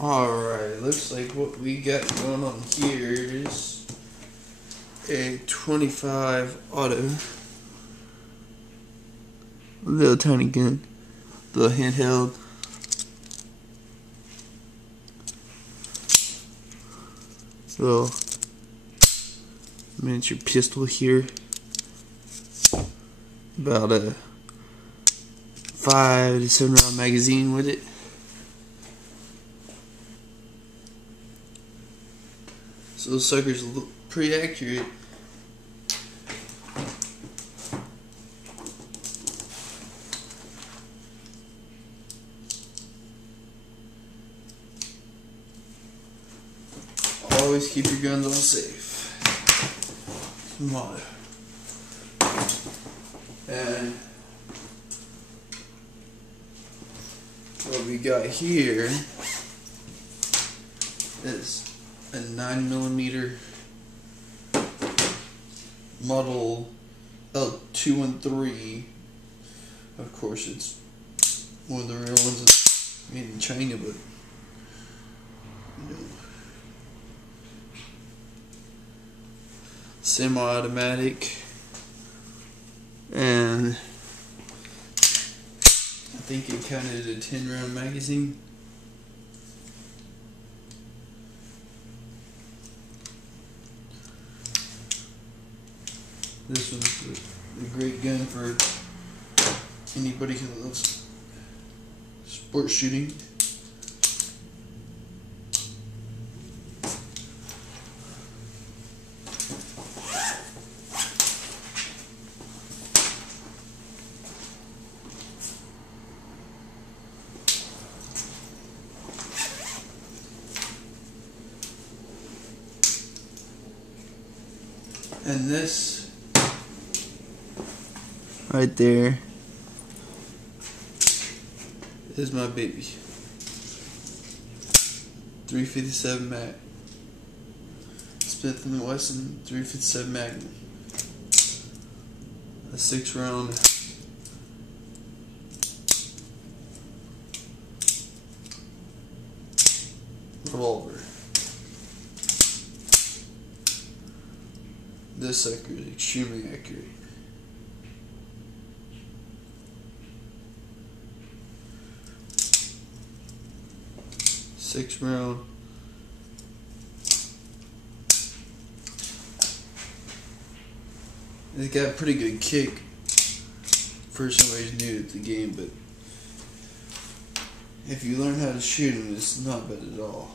Alright, looks like what we got going on here is a 25 auto. Little tiny gun. Little handheld. Little miniature pistol here. About a 5 to 7 round magazine with it. So those suckers look pretty accurate. Always keep your guns on safe. Motto. And what we got here is a 9mm model L213. Of course, it's one of the real ones that's made in China, but you know, semi-automatic, and I think it counted a 10-round magazine. This one's a great gun for anybody who loves sport shooting. And this right there is my baby. 357 Mag. Smith & Wesson 357 Magnum. A 6-round revolver. This sucker is extremely accurate. Six round. It's got a pretty good kick for somebody who's new to the game, but if you learn how to shoot them, it's not bad at all.